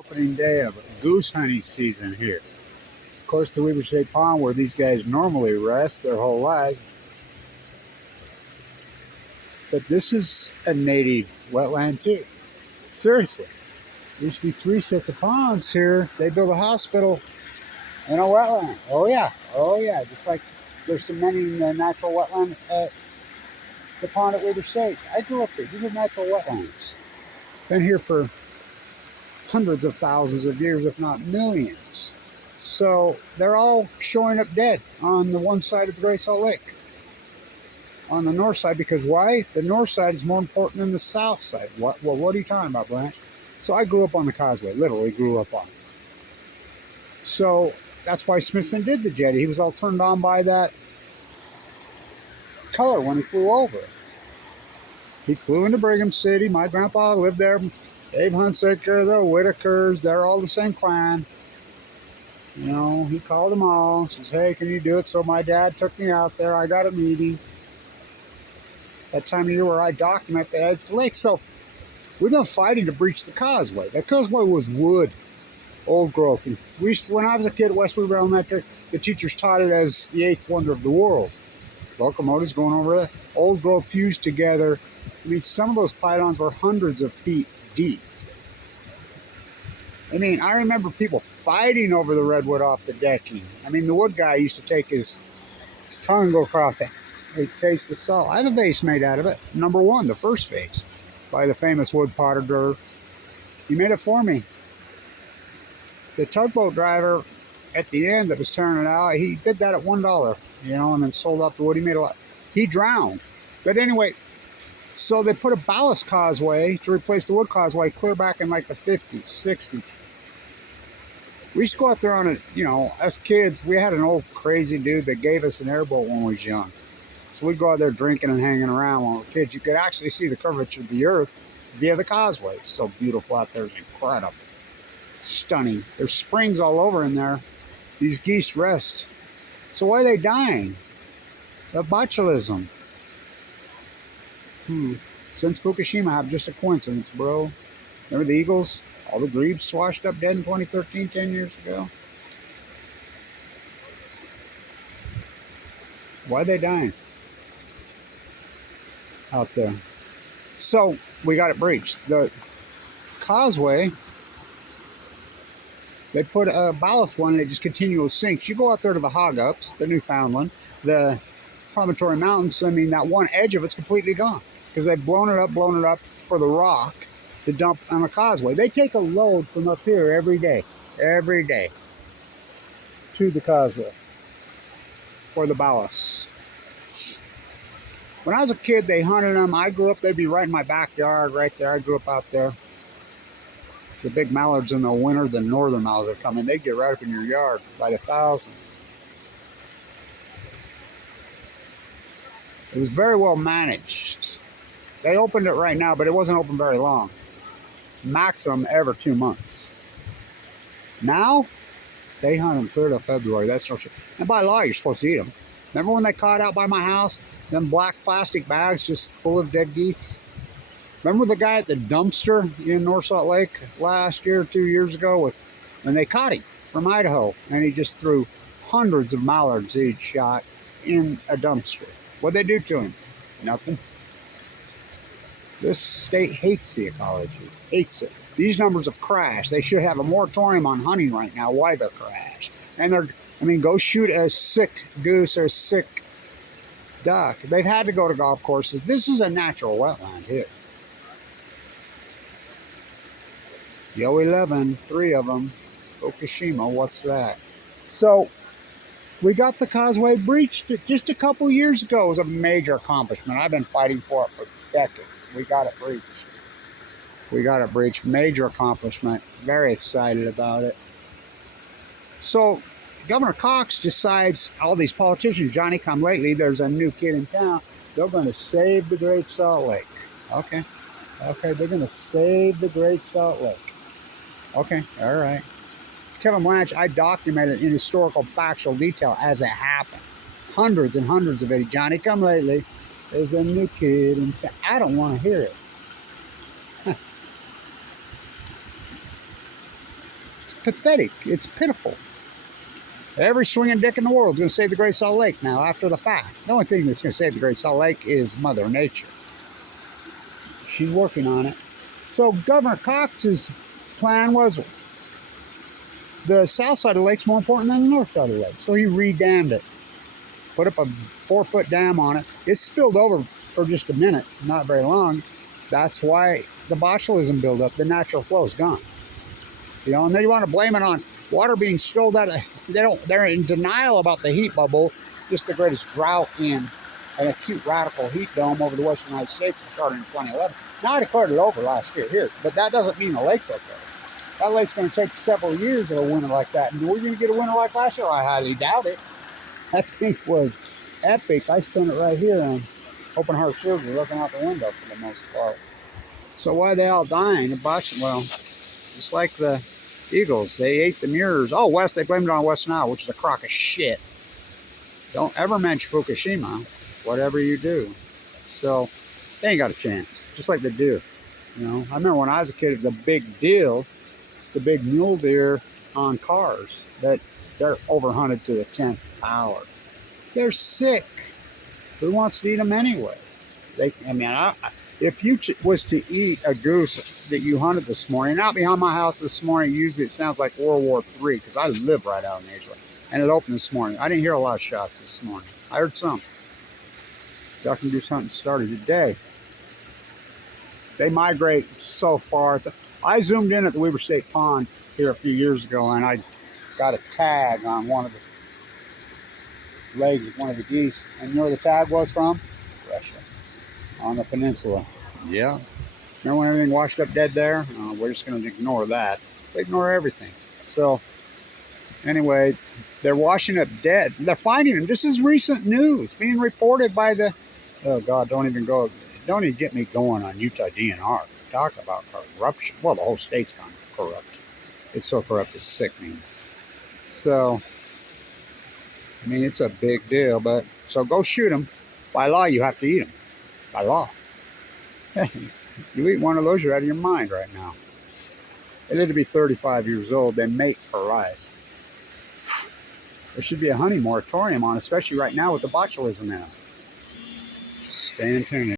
Opening day of goose hunting season here. Of course, the Weber State Pond, where these guys normally rest their whole lives. But this is a native wetland too. Seriously. There used to be 3 sets of ponds here. They built a hospital in a wetland. Oh yeah, just like there's so many in the natural wetland at the pond at Weber State. I grew up here. These are natural wetlands. Been here for hundreds of thousands of years, if not millions. So they're all showing up dead on the one side of the Great Salt Lake. On the north side, because why? The north side is more important than the south side. Well, what are you talking about, Blanche? So I grew up on the causeway, literally grew up on it. So that's why Smithson did the jetty. He was all turned on by that color when he flew over. He flew into Brigham City. My grandpa lived there. Dave Hunsaker, the Whitakers, they're all the same clan. You know, he called them all, says, hey, can you do it? So my dad took me out there. I got a meeting. That time of year where I document the edge of the lake. So we've been fighting to breach the causeway. The causeway was wood, old growth. And when I was a kid at West Weber Elementary, the teachers taught it as the 8th wonder of the world. Locomotives going over there, old growth fused together. I mean, some of those pylons were hundreds of feet deep. I mean, I remember people fighting over the redwood off the decking. I mean, the wood guy used to take his tongue and go across it. He'd taste the salt. I have a vase made out of it. Number 1, the first vase, by the famous wood potter Durr. He made it for me. The tugboat driver at the end that was tearing it out, he did that at $1, you know, and then sold out the wood. He made a lot. He drowned. But anyway, so they put a ballast causeway to replace the wood causeway clear back in like the 50s, 60s. We used to go out there on it, you know, as kids. We had an old crazy dude that gave us an airboat when we was young. So we'd go out there drinking and hanging around when we were kids. You could actually see the curvature of the earth via the causeway. It's so beautiful out there. It's incredible. Stunning. There's springs all over in there. These geese rest. So why are they dying? The botulism. Since Fukushima, have just a coincidence, bro. Remember the eagles? All the grebes swashed up dead in 2013, 10 years ago. Why are they dying out there? So we got it breached. The causeway, they put a ballast one and it just continually sinks. You go out there to the hog ups, the Newfoundland, the Promontory Mountains. I mean, that one edge of it's completely gone because they've blown it up for the rock to dump on the causeway. They take a load from up here every day to the causeway for the ballast. When I was a kid, they hunted them. I grew up, they'd be right in my backyard right there. I grew up out there. The big mallards in the winter, the northern mallards are coming. They'd get right up in your yard by the thousands. It was very well managed. They opened it right now, but it wasn't open very long. Maximum ever 2 months. Now, they hunt them clear to February. That's no shit. And by law, you're supposed to eat them. Remember when they caught out by my house? Them black plastic bags just full of dead geese? Remember the guy at the dumpster in North Salt Lake last year, 2 years ago? And they caught him from Idaho. And he just threw hundreds of mallards he'd shot in a dumpster. What'd they do to him? Nothing. This state hates the ecology. Hates it. These numbers have crashed. They should have a moratorium on hunting right now. Why they're crashed? And go shoot a sick goose or a sick duck. They've had to go to golf courses. This is a natural wetland here. Yo 11, 3 of them. Fukushima, what's that? So, we got the causeway breached just a couple years ago. It was a major accomplishment. I've been fighting for it for decades. We got it breached. We got it breached. Major accomplishment. Very excited about it. So, Governor Cox decides, all these politicians, Johnny come lately, there's a new kid in town, they're going to save the Great Salt Lake. Okay, they're going to save the Great Salt Lake. Okay, all right. Kevin Blanche, I documented in historical, factual detail as it happened. Hundreds and hundreds of it. Johnny come lately, there's a new kid in town. I don't want to hear it. pathetic. It's pitiful. Every swinging dick in the world is going to save the Great Salt Lake now after the fact. The only thing that's going to save the Great Salt Lake is Mother Nature. She's working on it. So Governor Cox's plan was the south side of the lake's more important than the north side of the lake. So he re-dammed it. Put up a 4-foot dam on it. It spilled over for just a minute, not very long. That's why the botulism buildup, the natural flow is gone. You know, and then you want to blame it on water being spilled out of, they're in denial about the heat bubble, just the greatest drought in an acute radical heat dome over the western United States that started in 2011. Now I declared it over last year here, but that doesn't mean the lake's okay. That lake's going to take several years of a winter like that. And we're going to get a winter like last year? I highly doubt it. That thing was epic. I spent it right here on open heart surgery looking out the window for the most part. So why are they all dying? Well, just like the eagles, they ate the mirrors. Oh, West, they blamed it on West Nile, which is a crock of shit. Don't ever mention Fukushima, whatever you do. So they ain't got a chance, just like they do. You know, I remember when I was a kid, it was a big deal, the big mule deer on cars, that they're overhunted to the 10th power. They're sick. Who wants to eat them anyway? If you was to eat a goose that you hunted this morning, out behind my house this morning, usually it sounds like World War III, because I live right out in Asia. And it opened this morning. I didn't hear a lot of shots this morning. I heard some. Duck and goose hunting started today. They migrate so far. I zoomed in at the Weber State Pond here a few years ago, and I got a tag on one of the legs of one of the geese. And you know where the tag was from? Russia. On the peninsula. Yeah. Remember when everything washed up dead there? We're just going to ignore that. They ignore everything. So, anyway, they're washing up dead. They're finding them. This is recent news being reported by the... Oh, God, don't even get me going on Utah DNR. Talk about corruption. Well, the whole state's gone corrupt. It's so corrupt, it's sickening. So, I mean, it's a big deal. But so go shoot them. By law, you have to eat them. By law. You eat one of those, you're out of your mind right now. They live to be 35 years old. They mate for life. There should be a hunting moratorium on, especially right now with the botulism in them. Stay tuned.